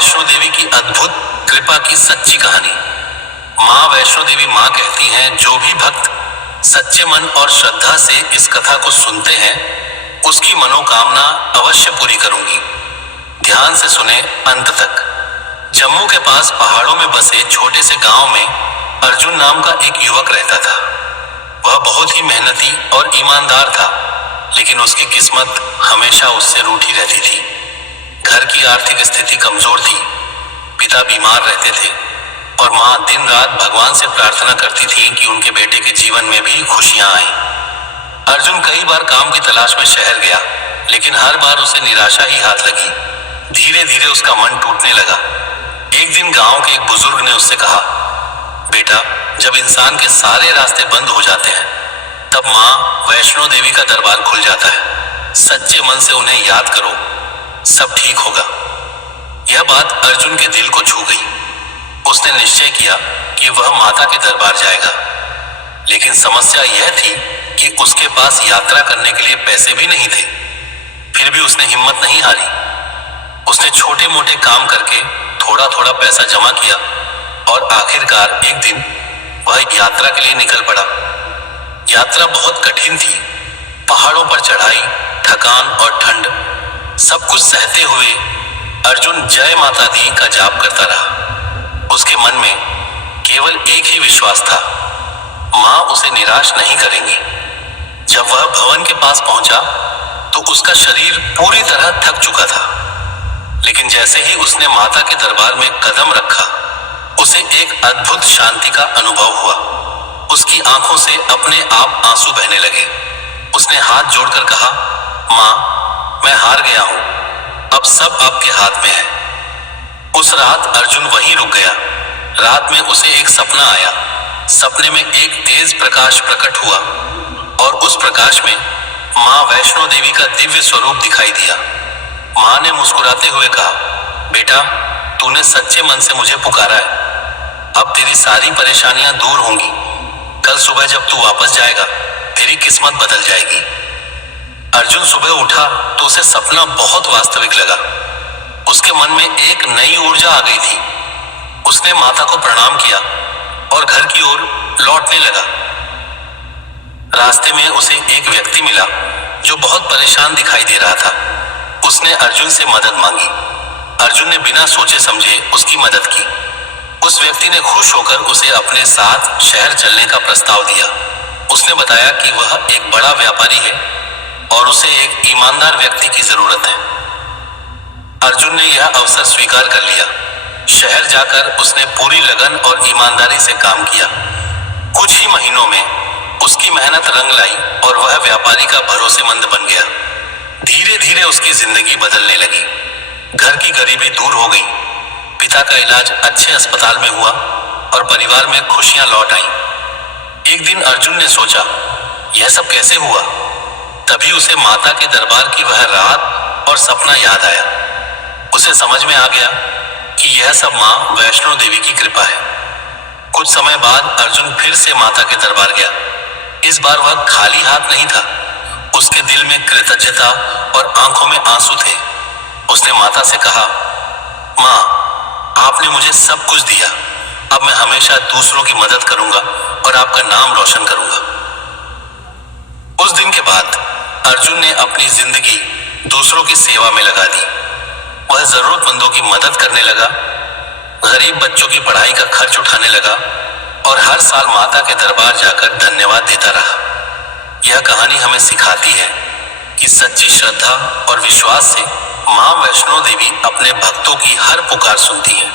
वैष्णो देवी की अद्भुत कृपा की सच्ची कहानी। माँ वैष्णो देवी माँ कहती हैं, जो भी भक्त सच्चे मन और श्रद्धा से इस कथा को सुनते हैं उसकी मनोकामना अवश्य पूरी करूंगी। ध्यान से सुने अंत तक। जम्मू के पास पहाड़ों में बसे छोटे से गांव में अर्जुन नाम का एक युवक रहता था। वह बहुत ही मेहनती और ईमानदार था, लेकिन उसकी किस्मत हमेशा उससे रूठी रहती थी। घर की आर्थिक स्थिति कमजोर थी, पिता बीमार रहते थे और माँ दिन रात भगवान से प्रार्थना करती थी कि उनके बेटे के जीवन में भी खुशियां आए। अर्जुन कई बार काम की तलाश में शहर गया, लेकिन हर बार उसे निराशा ही हाथ लगी। धीरे धीरे उसका मन टूटने लगा। एक दिन गांव के एक बुजुर्ग ने उससे कहा, बेटा, जब इंसान के सारे रास्ते बंद हो जाते हैं तब माँ वैष्णो देवी का दरबार खुल जाता है। सच्चे मन से उन्हें याद करो, सब ठीक होगा। यह बात अर्जुन के दिल को छू गई। उसने निश्चय किया कि वह माता के दरबार जाएगा, लेकिन समस्या यह थी कि उसके पास यात्रा करने के लिए पैसे भी नहीं थे। फिर भी उसने हिम्मत नहीं हारी। उसने छोटे मोटे काम करके थोड़ा थोड़ा पैसा जमा किया और आखिरकार एक दिन वह यात्रा के लिए निकल पड़ा। यात्रा बहुत कठिन थी। पहाड़ों पर चढ़ाई, थकान और ठंड, सब कुछ सहते हुए अर्जुन जय माता दी का जाप करता रहा। उसके मन में केवल एक ही विश्वास था, माँ उसे निराश नहीं करेंगी। जब वह भवन के पास पहुंचा तो उसका शरीर पूरी तरह थक चुका था, लेकिन जैसे ही उसने माता के दरबार में कदम रखा उसे एक अद्भुत शांति का अनुभव हुआ। उसकी आंखों से अपने आप आंसू बहने लगे। उसने हाथ जोड़कर कहा, माँ, मैं हार गया हूं, अब सब आपके हाथ में है। उस रात अर्जुन वहीं रुक गया। रात में उसे एक सपना आया। सपने में एक तेज प्रकाश प्रकट हुआ और उस प्रकाश में माँ वैष्णो देवी का दिव्य स्वरूप दिखाई दिया। माँ ने मुस्कुराते हुए कहा, बेटा, तूने सच्चे मन से मुझे पुकारा है, अब तेरी सारी परेशानियां दूर होंगी। कल सुबह जब तू वापस जाएगा तेरी किस्मत बदल जाएगी। अर्जुन सुबह उठा तो उसे सपना बहुत वास्तविक लगा। उसके मन में एक नई ऊर्जा आ गई थी। उसने माता को प्रणाम किया और घर की ओर लौटने लगा। रास्ते में उसे एक व्यक्ति मिला जो बहुत परेशान दिखाई दे रहा था। उसने अर्जुन से मदद मांगी। अर्जुन ने बिना सोचे समझे उसकी मदद की। उस व्यक्ति ने खुश होकर उसे अपने साथ शहर चलने का प्रस्ताव दिया। उसने बताया कि वह एक बड़ा व्यापारी है और उसे एक ईमानदार व्यक्ति की जरूरत है। अर्जुन ने यह अवसर स्वीकार कर लिया। शहर जाकर उसने पूरी लगन और ईमानदारी से काम किया। कुछ ही महीनों में उसकी मेहनत रंग लाई और वह व्यापारी का भरोसेमंद बन गया। धीरे धीरे उसकी जिंदगी बदलने लगी। घर की गरीबी दूर हो गई, पिता का इलाज अच्छे अस्पताल में हुआ और परिवार में खुशियां लौट आईं। एक दिन अर्जुन ने सोचा, यह सब कैसे हुआ? तभी उसे माता के दरबार की वह रात और सपना याद आया। उसे समझ में आ गया कि यह सब माँ वैष्णो देवी की कृपा है। कुछ समय बाद अर्जुन फिर से माता के दरबार गया। इस बार वह खाली हाथ नहीं था। उसके दिल में कृतज्ञता और आंखों में आंसू थे। उसने माता से कहा, माँ, आपने मुझे सब कुछ दिया, अब मैं हमेशा दूसरों की मदद करूंगा और आपका नाम रोशन करूंगा। उस दिन के बाद अर्जुन ने अपनी जिंदगी दूसरों की सेवा में लगा दी। वह जरूरतमंदों की मदद करने लगा, गरीब बच्चों की पढ़ाई का खर्च उठाने लगा और हर साल माता के दरबार जाकर धन्यवाद देता रहा। यह कहानी हमें सिखाती है कि सच्ची श्रद्धा और विश्वास से माँ वैष्णो देवी अपने भक्तों की हर पुकार सुनती है।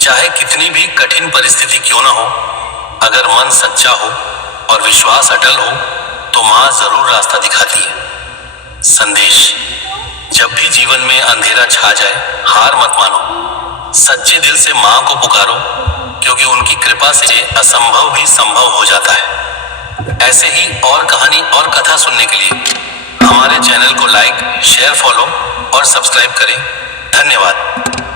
चाहे कितनी भी कठिन परिस्थिति क्यों न हो, अगर मन सच्चा हो और विश्वास अटल हो तो माँ जरूर रास्ता दिखाती है। संदेश: जब भी जीवन में अंधेरा छा जाए, हार मत मानो। सच्चे दिल से माँ को पुकारो, क्योंकि उनकी कृपा से असंभव भी संभव हो जाता है। ऐसे ही और कहानी और कथा सुनने के लिए हमारे चैनल को लाइक, शेयर, फॉलो और सब्सक्राइब करें। धन्यवाद।